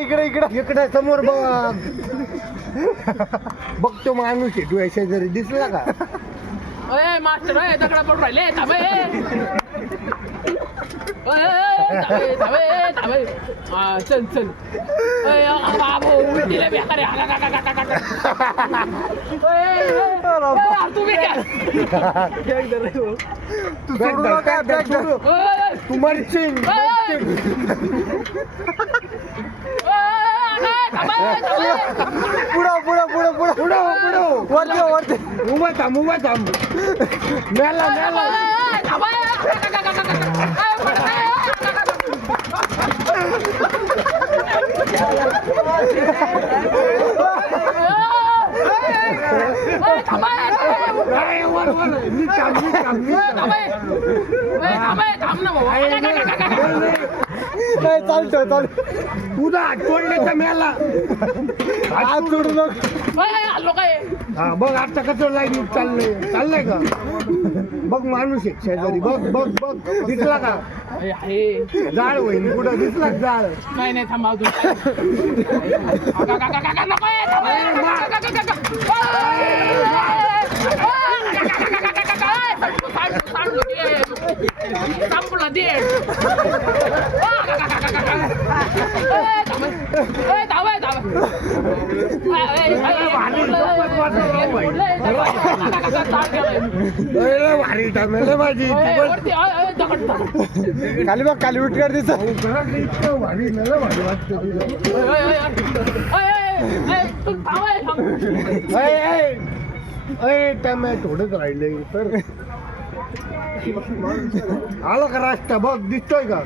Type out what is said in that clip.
इकडे इकडे इकडे समोर बघ. बघ तो माणूस आहे तू शेजारी दिसला का? अरे मास्टर दगडा पडून राहिले थांबे थांबे चल चल बाबू उलटीला बेकार तुम्ही तू मरशील. पुढं पुढं पुढं पुढं पुढं पुढं वरती वरती उभा थांब उभा थांब. मेला मेला चालतो चाल उदा तोडण्याचा मेला हात सोडू नको. आलो काय हा बघ आता कसं लाईन चाललंय चाललंय का? बघ माणूस आहे शेजारी बघ बघ बघ दिसला का? जाळ होईल पुढं दिसला का जाळ? नाही नाही थांबा अजून संपला दे भारी टाकलं माझी खाली बघ खाली उठकर दिसत भारी मला भारी वाटतं थोडंच राहिलंय तर आलं का रास्ता बघ दिसतोय का?